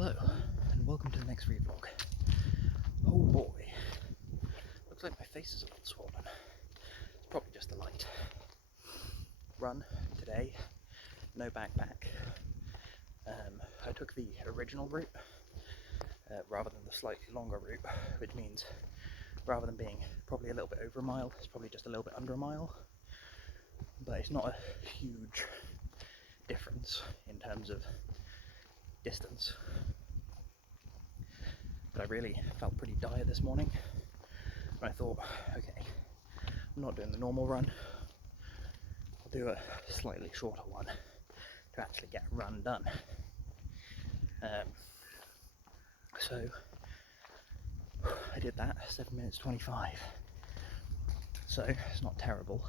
Hello, and welcome to the next ReeVlog. Oh boy, looks like my face is a little swollen. It's probably just the light. Run today, no backpack. I took the original route rather than the slightly longer route, which means rather than being probably a little bit over a mile, it's probably just a little bit under a mile. But it's not a huge difference in terms of distance. But I really felt pretty dire this morning, and I thought, okay, I'm not doing the normal run, I'll do a slightly shorter one to actually get a run done. So I did that, 7 minutes 25, so it's not terrible,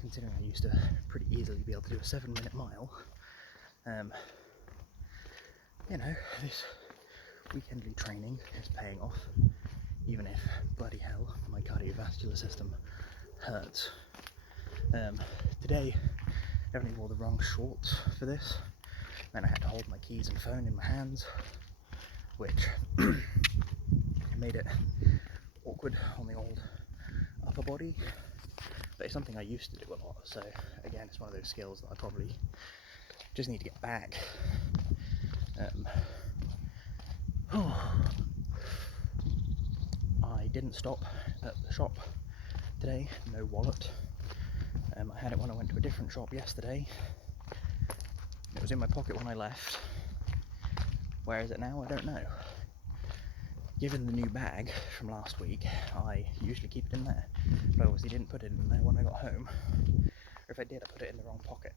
considering I used to pretty easily be able to do a 7-minute mile. You know, this weekendly training is paying off, even if, bloody hell, my cardiovascular system hurts. Today, definitely wore the wrong shorts for this, and I had to hold my keys and phone in my hands, which made it awkward on the old upper body, but it's something I used to do a lot, so again, it's one of those skills that I probably just need to get back. I didn't stop at the shop today, no wallet. I had it when I went to a different shop yesterday. It was in my pocket when I left. Where is it now? I don't know. Given the new bag from last week, I usually keep it in there, but I obviously didn't put it in there when I got home. Or if I did, I put it in the wrong pocket,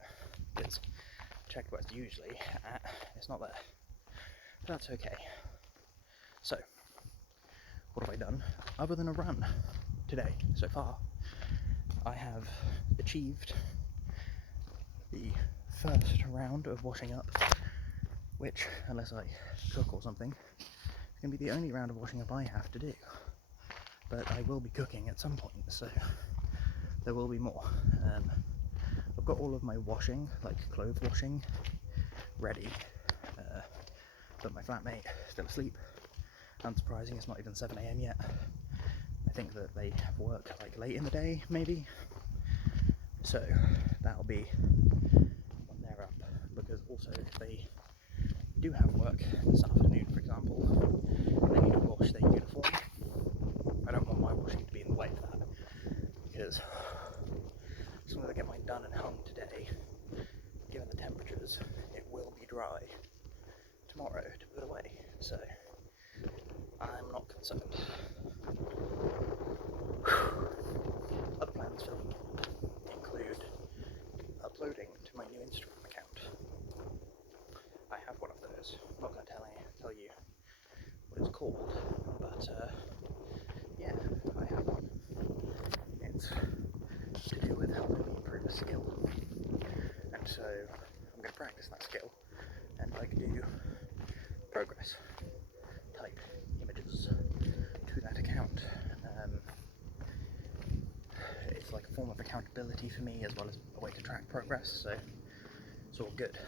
because I checked where it's usually at, it's not there. But that's okay. So, what have I done other than a run today so far? I have achieved the first round of washing up, which, unless I cook or something, is going to be the only round of washing up I have to do. But I will be cooking at some point, so there will be more. I've got all of my washing, like clothes washing, ready, but my flatmate is still asleep. Unsurprising, it's not even 7 AM yet. I think that they have work like late in the day, maybe. So that'll be when they're up, because also if they do have work this afternoon, for example, they need to wash their uniform. I don't want my washing to be in the way of that, because as soon as I get mine done and hung today, given the temperatures, it will be dry tomorrow to put away, so I'm not concerned. Other plans for the weekend include uploading to my new Instagram account. I have one of those. I'm not going to tell you what it's called, but yeah, I have one. It's to do with helping me improve a skill, and so I'm going to practice that skill, and I can do progress type images to that account. It's like a form of accountability for me, as well as a way to track progress, so it's all good.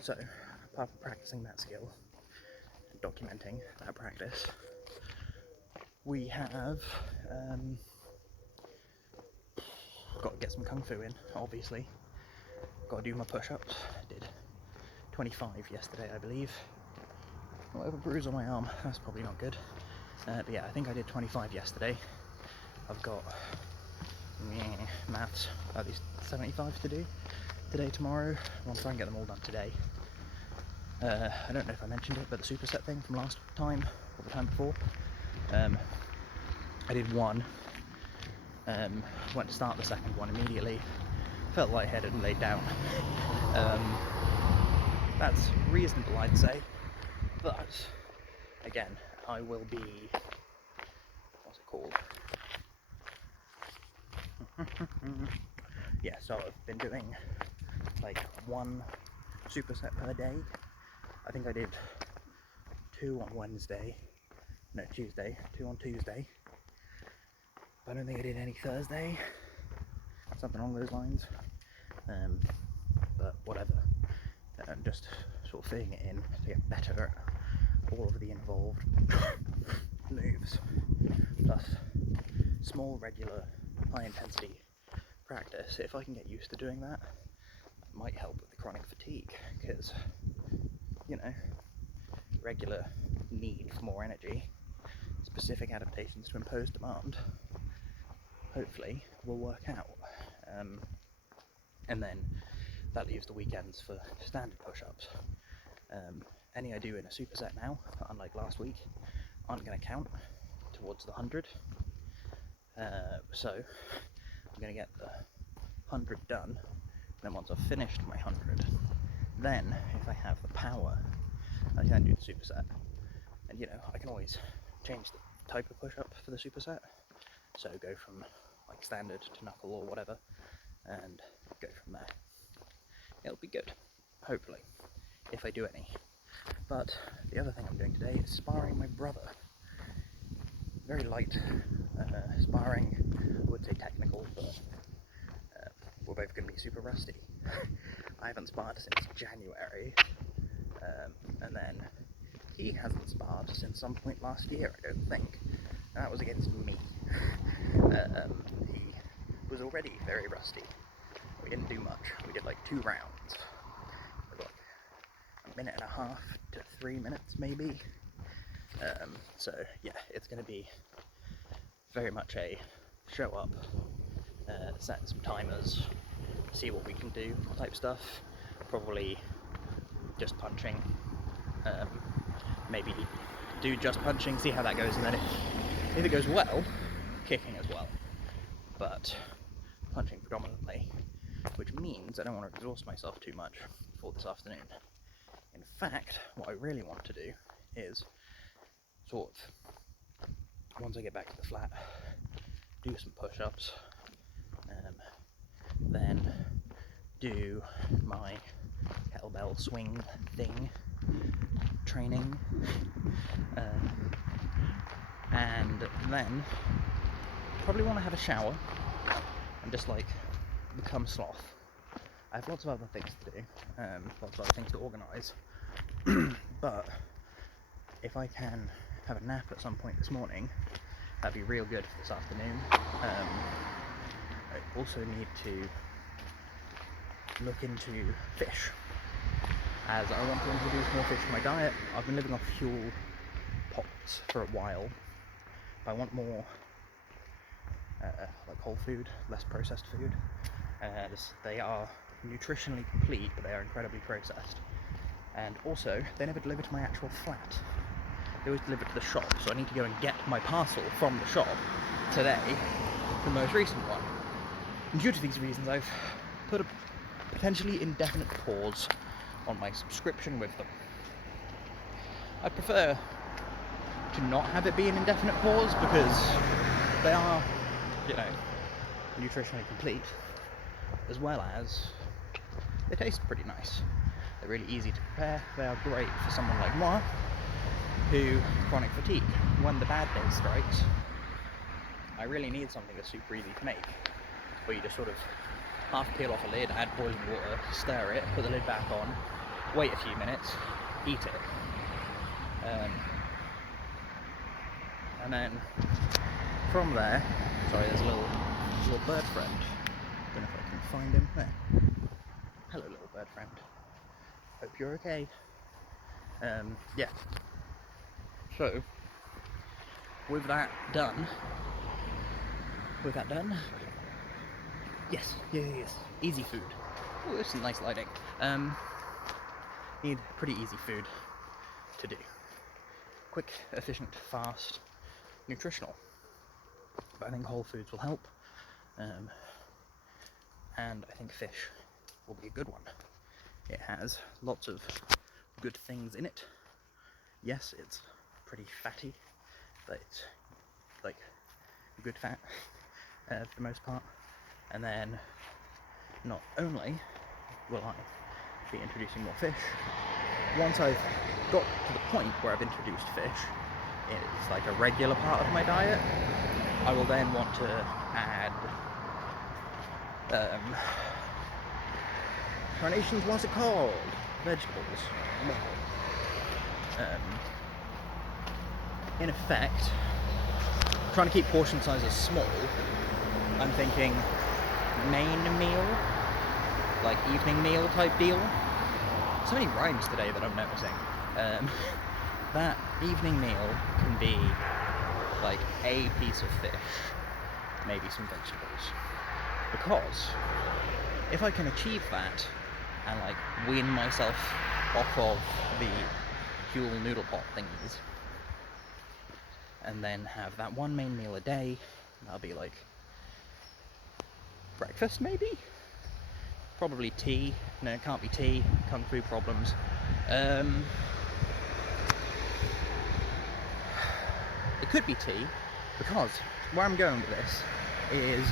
So, apart from practicing that skill and documenting that practice, we have got to get some kung fu in, obviously. Got to do my push-ups. I did 25 yesterday, I believe. I have a bruise on my arm, that's probably not good. But yeah, I think I did 25 yesterday. I've got maths, at least 75 to do today, tomorrow. I want to try and get them all done today. I don't know if I mentioned it, but the superset thing from last time, or the time before, I did one, went to start the second one immediately, felt lightheaded and laid down. That's reasonable, I'd say, but again, I will be, what's it called? Yeah, so I've been doing like one superset per day. I think I did 2 on Tuesday, 2 on Tuesday. I don't think I did any Thursday, something along those lines, but whatever. just sort of fitting it in to get better at all of the involved moves, plus small, regular, high-intensity practice. If I can get used to doing that, that might help with the chronic fatigue, because, you know, regular need for more energy, specific adaptations to impose demand, hopefully will work out. And then that leaves the weekends for standard push-ups. Any I do in a superset now, unlike last week, aren't going to count towards the 100. So I'm going to get the 100 done. Then once I've finished my 100, then if I have the power, I can do the superset. And you know, I can always change the type of push-up for the superset. So go from like standard to knuckle or whatever, and go from there. It'll be good, hopefully, if I do any. But the other thing I'm doing today is sparring my brother. Very light sparring, I would say technical, but we're both going to be super rusty. I haven't sparred since January, and then he hasn't sparred since some point last year, I don't think. And that was against me. He was already very rusty. We didn't do much. We did like 2 rounds. It was like a minute and a half to 3 minutes maybe. So yeah, it's going to be very much a show up, set some timers, see what we can do type stuff. Probably just punching. Maybe do just punching, see how that goes, and then if it goes well, kicking as well. But punching predominantly, which means I don't want to exhaust myself too much for this afternoon. In fact, what I really want to do is sort of, once I get back to the flat, do some push-ups, then do my kettlebell swing thing training, and then probably want to have a shower and just like become sloth. I have lots of other things to do, lots of other things to organise, but if I can have a nap at some point this morning, that'd be real good for this afternoon. I also need to look into fish, as I want to introduce more fish to my diet. I've been living off fuel pots for a while, but I want more like whole food, less processed food, as they are nutritionally complete, but they are incredibly processed. And also, they never deliver to my actual flat. They always deliver to the shop, so I need to go and get my parcel from the shop today, the most recent one. And due to these reasons, I've put a potentially indefinite pause on my subscription with them. I prefer to not have it be an indefinite pause, because they are, you know, nutritionally complete, as well as they taste pretty nice. They're really easy to prepare. They are great for someone like moi, who chronic fatigue. When the bad day strikes, I really need something that's super easy to make, where you just sort of half peel off a lid, add boiling water, stir it, put the lid back on, wait a few minutes, eat it. And then from there, sorry, there's a little bird friend. Don't know if I can find him. There. Hello, little bird friend. Hope you're okay. Yeah. So, with that done. Yes. Easy food. Oh, there's some nice lighting. Need pretty easy food to do. Quick, efficient, fast, nutritional. But I think whole foods will help. And I think fish will be a good one. It has lots of good things in it. Yes, it's pretty fatty, but it's like good fat for the most part. And then not only will I be introducing more fish, once I've got to the point where I've introduced fish, it's like a regular part of my diet, I will then want to add carnations, what's it called? vegetables. In effect, trying to keep portion sizes small, I'm thinking main meal, like evening meal type deal. So many rhymes today that I'm noticing. That evening meal can be like a piece of fish, maybe some vegetables. Because if I can achieve that and like wean myself off of the Huel noodle pot thingies, and then have that one main meal a day, that'll be like breakfast maybe? Probably tea. No, it can't be tea. Kung Fu problems. It could be tea, because where I'm going with this is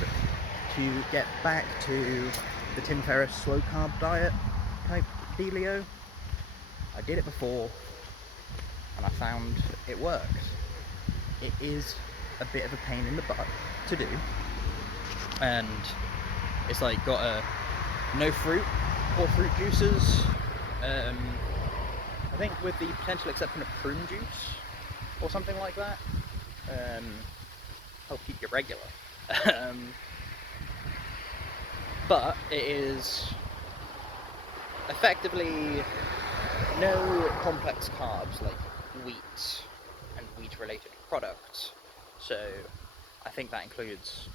to get back to the Tim Ferriss slow carb diet type dealio. I did it before and I found it works. It is a bit of a pain in the butt to do, and it's like got a no fruit or fruit juices. I think with the potential exception of prune juice or something like that. Help keep you regular. But it is effectively no complex carbs like wheat and wheat related products. So I think that includes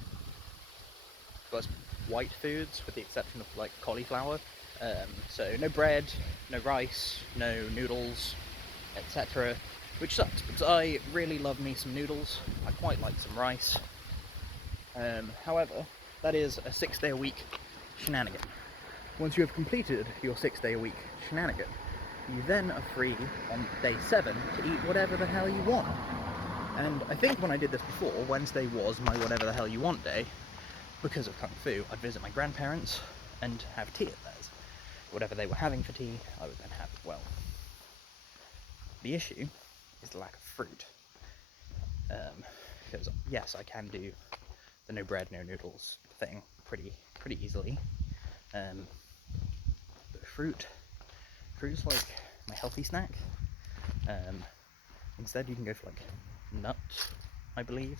white foods with the exception of like cauliflower. So no bread, no rice, no noodles, etc. Which sucks because I really love me some noodles. I quite like some rice. However, that is a 6-day-a-week shenanigan. Once you have completed your 6-day-a-week shenanigan, you then are free on day 7 to eat whatever the hell you want. And I think when I did this before, Wednesday was my whatever the hell you want day. Because of Kung Fu, I'd visit my grandparents and have tea at theirs. Whatever they were having for tea, I would then have as well. The issue is the lack of fruit. Because yes, I can do the no bread, no noodles thing pretty easily. But fruit is like my healthy snack. Instead you can go for like nuts, I believe.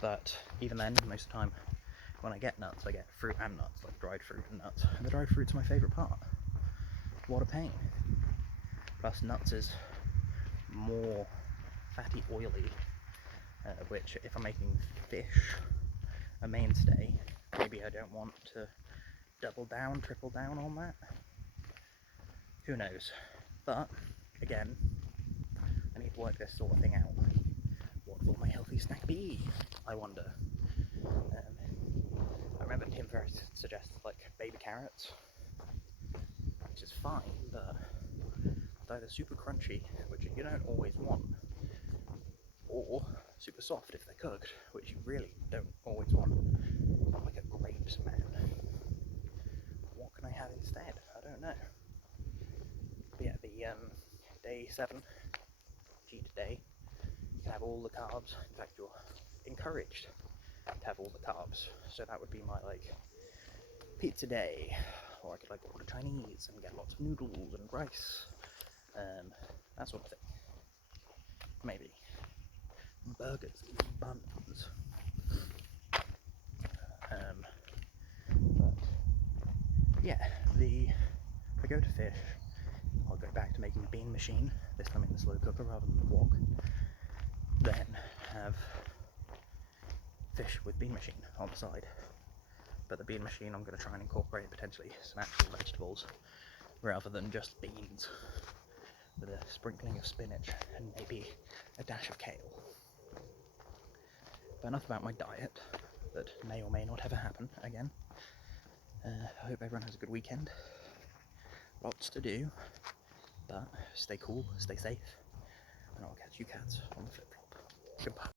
But even then, most of the time, when I get nuts, I get fruit and nuts, like dried fruit and nuts. And the dried fruit's my favourite part. What a pain. Plus nuts is more fatty, oily, which if I'm making fish a mainstay, maybe I don't want to double down, triple down on that. Who knows? But, again, I need to work this sort of thing out. What will my healthy snack be, I wonder? I remember Tim Ferriss suggested like baby carrots, which is fine, but it's either super crunchy, which you don't always want, or super soft if they're cooked, which you really don't always want. I'm like a grapes man. What can I have instead? I don't know. But yeah, the day 7 cheat day, you can have all the carbs. In fact, you're encouraged to have all the carbs. So that would be my like pizza day, or I could like order Chinese and get lots of noodles and rice, that sort of thing. Maybe burgers, buns. But yeah, if I go to fish, I'll go back to making a bean machine, this time in the slow cooker rather than the wok. Then have fish with bean machine on the side. But the bean machine, I'm going to try and incorporate potentially some actual vegetables rather than just beans, with a sprinkling of spinach and maybe a dash of kale. But enough about my diet, that may or may not ever happen again. I hope everyone has a good weekend. Lots to do, but stay cool, stay safe, and I'll catch you cats on the flip-flop. Goodbye.